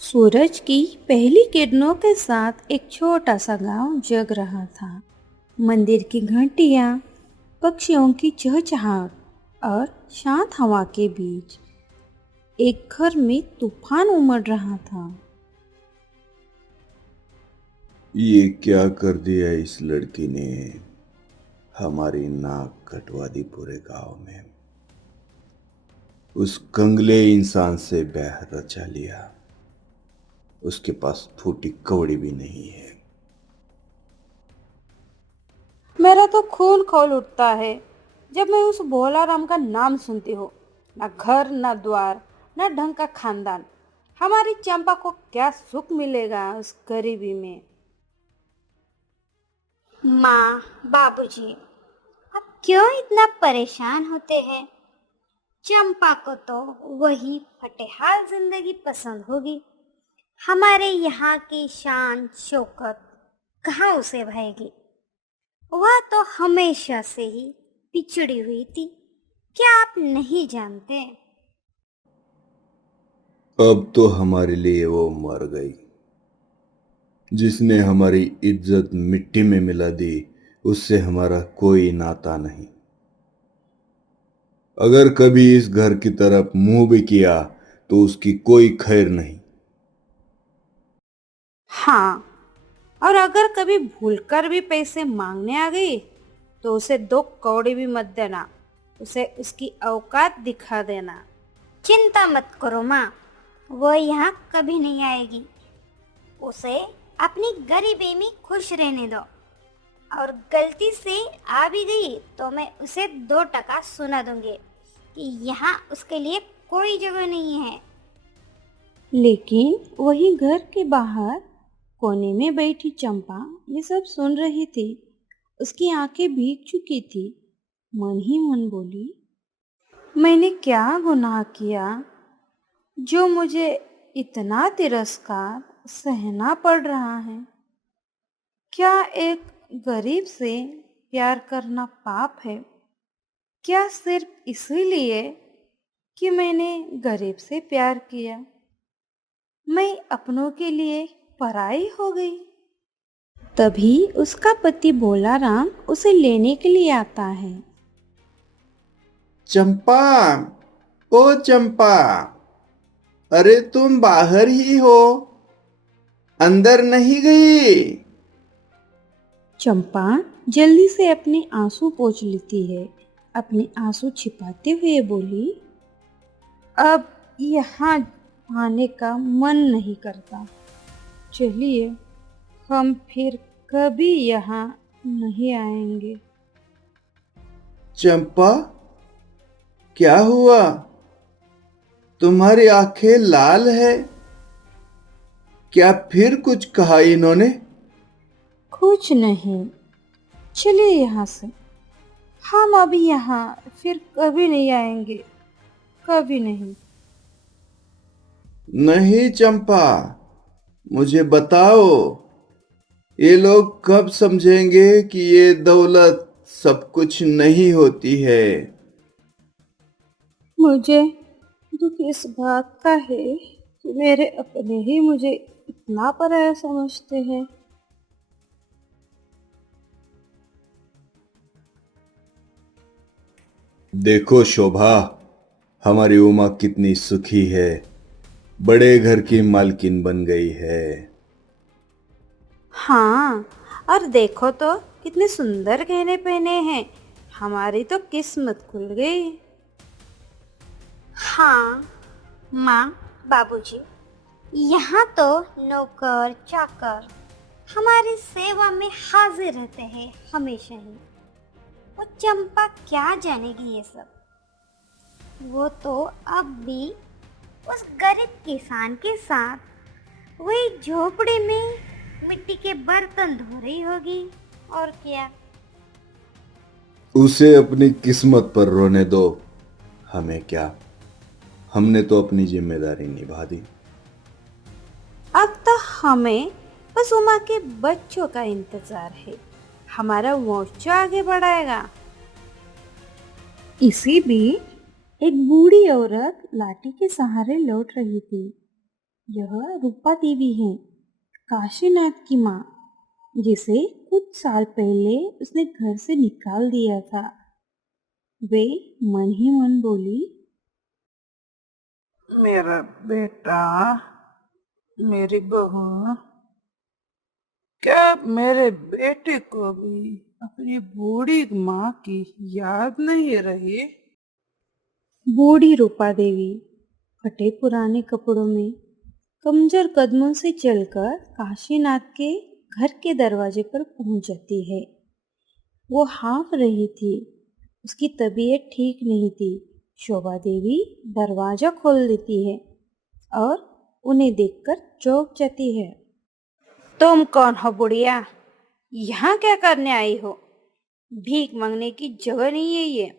सूरज की पहली किरणों के साथ एक छोटा सा गांव जग रहा था। मंदिर की घंटियां, पक्षियों की चहचहाहट और शांत हवा के बीच एक घर में तूफान उमड़ रहा था। ये क्या कर दिया इस लड़की ने। हमारी नाक कटवा दी पूरे गांव में। उस कंगले इंसान से ब्याह रचा लिया। उसके पास फूटी कौड़ी भी नहीं है। मेरा तो खून खौल उठता है जब मैं उस भोला राम का नाम सुनती हूँ। ना घर, ना द्वार, ना ढंग का खानदान। हमारी चंपा को क्या सुख मिलेगा उस गरीबी में। माँ, बाबूजी, आप क्यों इतना परेशान होते हैं? चंपा को तो वही फटेहाल जिंदगी पसंद होगी। हमारे यहाँ की शान शौकत कहाँ उसे भाएगी? वह तो हमेशा से ही पिछड़ी हुई थी। क्या आप नहीं जानते? अब तो हमारे लिए वो मर गई। जिसने हमारी इज्जत मिट्टी में मिला दी, उससे हमारा कोई नाता नहीं। अगर कभी इस घर की तरफ मुंह भी किया तो उसकी कोई खैर नहीं। हाँ, और अगर कभी भूलकर भी पैसे मांगने आ गई तो उसे दो कौड़ी भी मत देना। उसे उसकी औकात दिखा देना। चिंता मत करो माँ, वह यहाँ कभी नहीं आएगी। उसे अपनी गरीबी में खुश रहने दो। और गलती से आ भी गई तो मैं उसे 2 टका सुना दूंगी कि यहाँ उसके लिए कोई जगह नहीं है। लेकिन वही घर के बाहर कोने में बैठी चंपा ये सब सुन रही थी। उसकी आंखें भीग चुकी थी। मन ही मन बोली, मैंने क्या गुनाह किया जो मुझे इतना तिरस्कार सहना पड़ रहा है। क्या एक गरीब से प्यार करना पाप है? क्या सिर्फ इसीलिए कि मैंने गरीब से प्यार किया मैं अपनों के लिए पराई हो गई? तभी उसका पति भोला राम उसे लेने के लिए आता है। चंपा, ओ चंपा, अरे तुम बाहर ही हो, अंदर नहीं गई? चंपा जल्दी से अपने आंसू पोंछ लेती है। अपने आंसू छिपाते हुए बोली, अब यहाँ आने का मन नहीं करता। चलिए, हम फिर कभी यहाँ नहीं आएंगे। चंपा, क्या हुआ? तुम्हारी आंखें लाल है। क्या फिर कुछ कहा इन्होंने? कुछ नहीं, चलिए यहाँ से। हम अभी यहाँ फिर कभी नहीं आएंगे, कभी नहीं। नहीं चंपा, मुझे बताओ, ये लोग कब समझेंगे कि ये दौलत सब कुछ नहीं होती है? मुझे दुख इस बात का है कि मेरे अपने ही मुझे इतना पराया समझते हैं। देखो शोभा, हमारी उमा कितनी सुखी है। बड़े घर की मालकिन बन गई है। हाँ, और देखो तो कितने सुंदर गहने पहने हैं। हमारी तो किस्मत खुल गई। हाँ माँ, बाबूजी, यहाँ तो नौकर चाकर हमारी सेवा में हाजिर रहते हैं हमेशा ही। वो चंपा क्या जानेगी ये सब? वो तो अब भी उस गरीब किसान के साथ वही झोपड़ी में मिट्टी के बर्तन धो रही होगी। और क्या? उसे अपनी किस्मत पर रोने दो। हमें क्या, हमने तो अपनी जिम्मेदारी निभा दी। अब तो हमें बस उमा के बच्चों का इंतजार है। हमारा मोर्चा आगे बढ़ाएगा। इसी बीच एक बूढ़ी औरत लाठी के सहारे लौट रही थी। यह रूपा देवी है, काशीनाथ की माँ, जिसे कुछ साल पहले उसने घर से निकाल दिया था। वे मन ही मन बोली, मेरा बेटा, मेरी बहू, क्या मेरे बेटे को भी अपनी बूढ़ी माँ की याद नहीं रही? बूढ़ी रूपा देवी फटे पुराने कपड़ों में कमजोर कदमों से चलकर काशीनाथ के घर के दरवाजे पर पहुंच जाती है। वो हाँफ रही थी, उसकी तबीयत ठीक नहीं थी। शोभा देवी दरवाजा खोल देती है और उन्हें देखकर चौंक जाती है। तुम कौन हो बुढ़िया? यहाँ क्या करने आई हो? भीख मांगने की जगह नहीं है ये।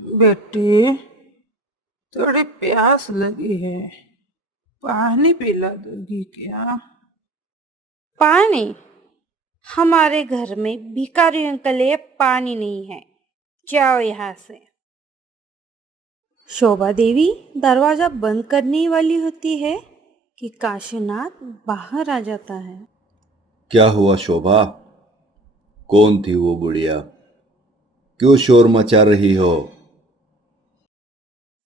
बेटी, थोड़ी प्यास लगी है, पानी पिला दोगी क्या? पानी? हमारे घर में भिखारियों के लिए पानी नहीं है, जाओ यहाँ से। शोभा देवी दरवाजा बंद करने वाली होती है कि काशीनाथ बाहर आ जाता है। क्या हुआ शोभा? कौन थी वो बुढ़िया? क्यों शोर मचा रही हो?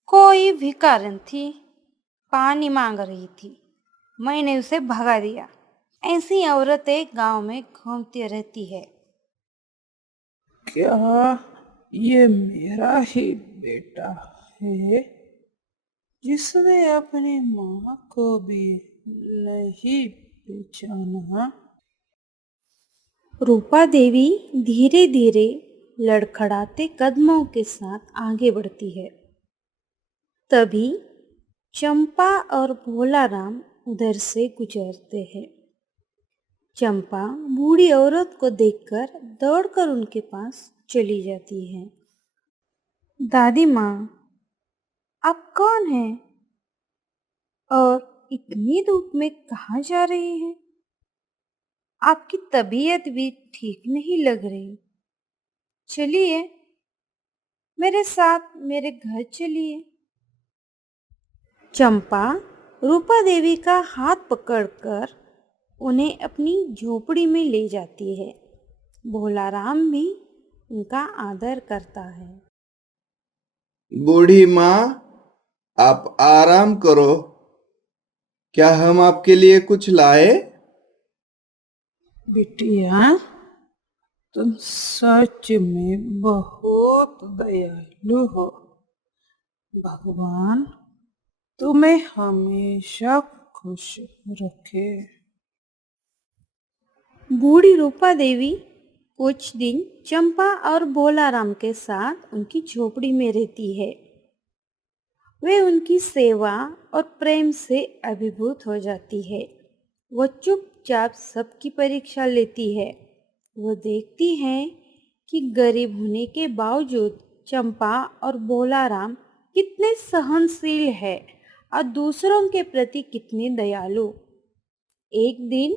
कोई भिखारिन थी, पानी मांग रही थी, मैंने उसे भगा दिया। ऐसी औरतें गांव में घूमती रहती है। क्या ये मेरा ही बेटा है, जिसने अपनी माँ को भी नहीं पहचाना? रूपा देवी धीरे धीरे लड़खड़ाते कदमों के साथ आगे बढ़ती है। तभी चंपा और भोलाराम उधर से गुजरते हैं। चंपा बूढ़ी औरत को देखकर दौड़कर उनके पास चली जाती है। दादी माँ, आप कौन हैं? और इतनी धूप में कहाँ जा रही हैं? आपकी तबीयत भी ठीक नहीं लग रही। चलिए, मेरे साथ मेरे घर चलिए। चंपा रूपा देवी का हाथ पकड़कर उन्हें अपनी झोपड़ी में ले जाती है। भोलाराम भी उनका आदर करता है। बूढ़ी माँ, आप आराम करो। क्या हम आपके लिए कुछ लाए? बिटिया, तुम सच में बहुत दयालु हो। भगवान तुम्हें हमेशा खुश रखे। बूढ़ी रूपा देवी कुछ दिन चंपा और भोलाराम के साथ उनकी झोपड़ी में रहती है। वे उनकी सेवा और प्रेम से अभिभूत हो जाती है। वो चुपचाप सबकी परीक्षा लेती है। वो देखती है कि गरीब होने के बावजूद चंपा और भोलाराम कितने सहनशील है और दूसरों के प्रति कितने दयालु। एक दिन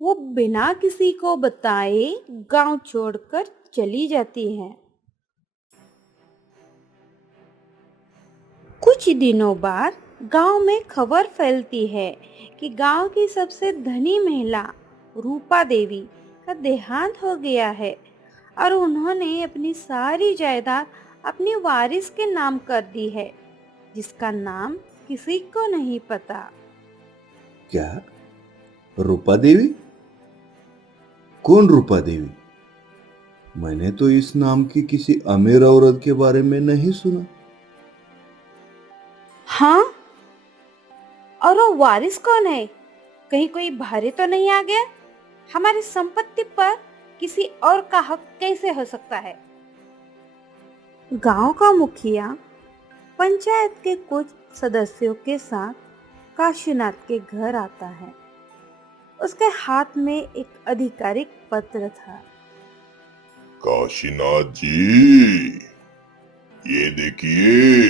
वो बिना किसी को बताए गांव छोड़कर चली जाती है। कुछ दिनों बाद गांव में खबर फैलती है कि गांव की सबसे धनी महिला रूपा देवी का देहांत हो गया है और उन्होंने अपनी सारी जायदाद अपनी वारिस के नाम कर दी है, जिसका नाम किसी को नहीं पता। क्या? रूपा देवी? कौन रूपा देवी? मैंने तो इस नाम की किसी अमीर औरत के बारे में नहीं सुना। हाँ, और वो वारिस कौन है? कहीं कोई भारी तो नहीं आ गया? हमारी संपत्ति पर किसी और का हक कैसे हो सकता है? गांव का मुखिया पंचायत के कुछ सदस्यों के साथ काशीनाथ के घर आता है। उसके हाथ में एक आधिकारिक पत्र था। काशीनाथ जी, ये देखिए,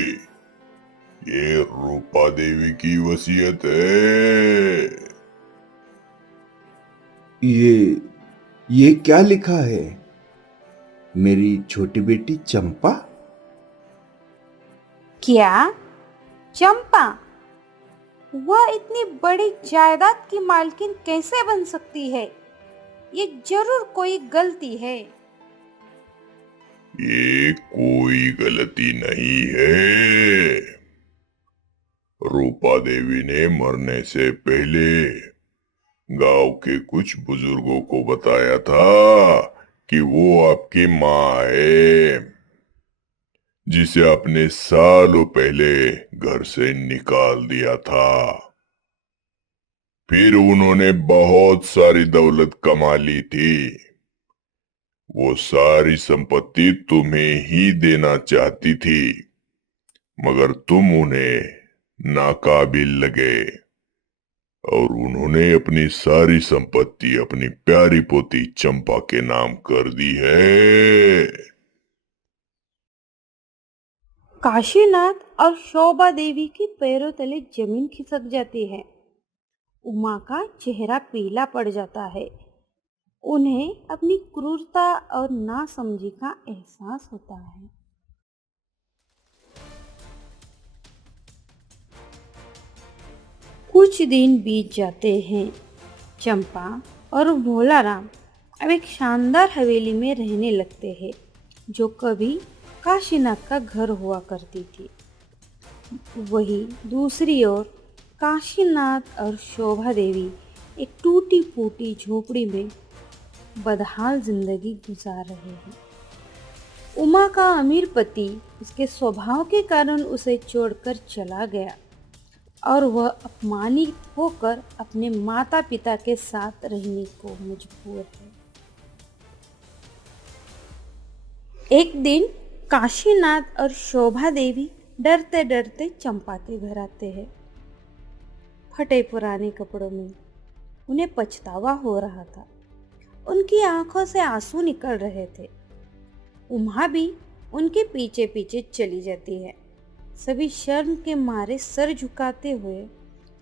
ये रूपा देवी की वसीयत है। ये क्या लिखा है? मेरी छोटी बेटी चंपा? क्या? चंपा? वह इतनी बड़ी जायदाद की मालकिन कैसे बन सकती है? ये जरूर कोई गलती है। ये कोई गलती नहीं है। रूपा देवी ने मरने से पहले गांव के कुछ बुजुर्गों को बताया था कि वो आपकी माँ है, जिसे आपने सालों पहले घर से निकाल दिया था। फिर उन्होंने बहुत सारी दौलत कमा ली थी। वो सारी संपत्ति तुम्हें ही देना चाहती थी, मगर तुम उन्हें नाकाबिल लगे और उन्होंने अपनी सारी संपत्ति अपनी प्यारी पोती चंपा के नाम कर दी है। काशीनाथ और शोभा देवी के पैरों तले जमीन खिसक जाती है। उमा का चेहरा पीला पड़ जाता है। उन्हें अपनी क्रूरता और नासमझी का एहसास होता है। कुछ दिन बीत जाते हैं। चंपा और भोलाराम अब एक शानदार हवेली में रहने लगते हैं, जो कभी काशीनाथ का घर हुआ करती थी। वही दूसरी ओर काशीनाथ और शोभा देवी एक टूटी फूटी झोपड़ी में बदहाल जिंदगी गुजार रहे हैं। उमा का अमीर पति उसके स्वभाव के कारण उसे छोड़कर चला गया और वह अपमानित होकर अपने माता पिता के साथ रहने को मजबूर है। एक दिन काशीनाथ और शोभा देवी डरते डरते चंपा के घर आते हैं। फटे पुराने कपड़ों में उन्हें पछतावा हो रहा था। उनकी आंखों से आंसू निकल रहे थे। उमा भी उनके पीछे पीछे चली जाती है। सभी शर्म के मारे सर झुकाते हुए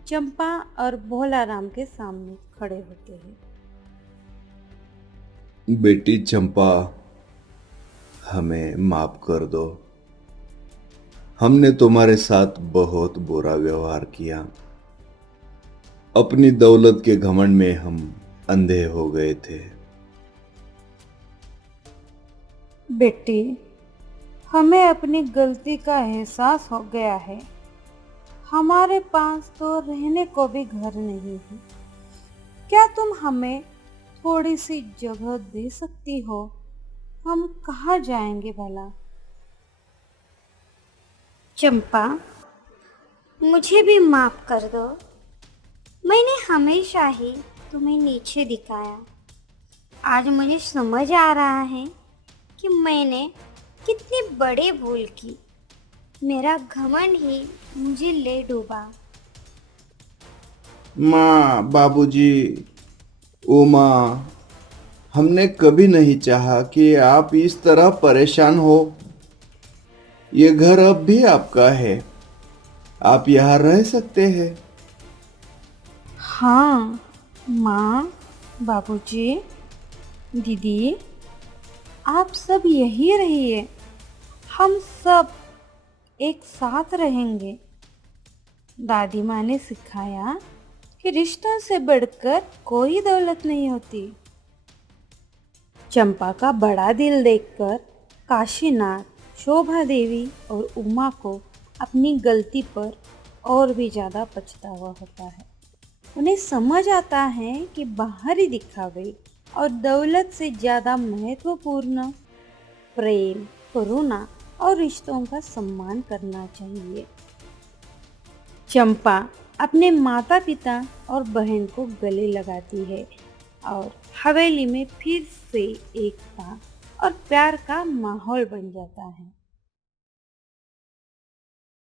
चंपा और भोलाराम के सामने खड़े होते हैं। बेटी चंपा, हमें माफ कर दो। हमने तुम्हारे साथ बहुत बुरा व्यवहार किया। अपनी दौलत के घमंड में हम अंधे हो गए थे। बेटी, हमें अपनी गलती का एहसास हो गया है। हमारे पास तो रहने को भी घर नहीं है। क्या तुम हमें थोड़ी सी जगह दे सकती हो? हम कहाँ जाएंगे भला? चंपा, मुझे भी माफ कर दो। मैंने हमेशा ही तुम्हें नीचे दिखाया। आज मुझे समझ आ रहा है कि मैंने कितनी बड़ी भूल की। मेरा घमंड ही मुझे ले डूबा। माँ, बाबूजी, उमा, हमने कभी नहीं चाहा कि आप इस तरह परेशान हो। ये घर अब भी आपका है। आप यहाँ रह सकते हैं। हाँ माँ, बाबूजी, दीदी, आप सब यही रहिए। हम सब एक साथ रहेंगे। दादी माँ ने सिखाया कि रिश्तों से बढ़कर कोई दौलत नहीं होती। चंपा का बड़ा दिल देखकर काशीनाथ, शोभा देवी और उमा को अपनी गलती पर और भी ज़्यादा पछतावा होता है। उन्हें समझ आता है कि बाहरी दिखावे और दौलत से ज़्यादा महत्वपूर्ण प्रेम, करुणा और रिश्तों का सम्मान करना चाहिए। चंपा अपने माता पिता और बहन को गले लगाती है और हवेली में फिर से एकता और प्यार का माहौल बन जाता है।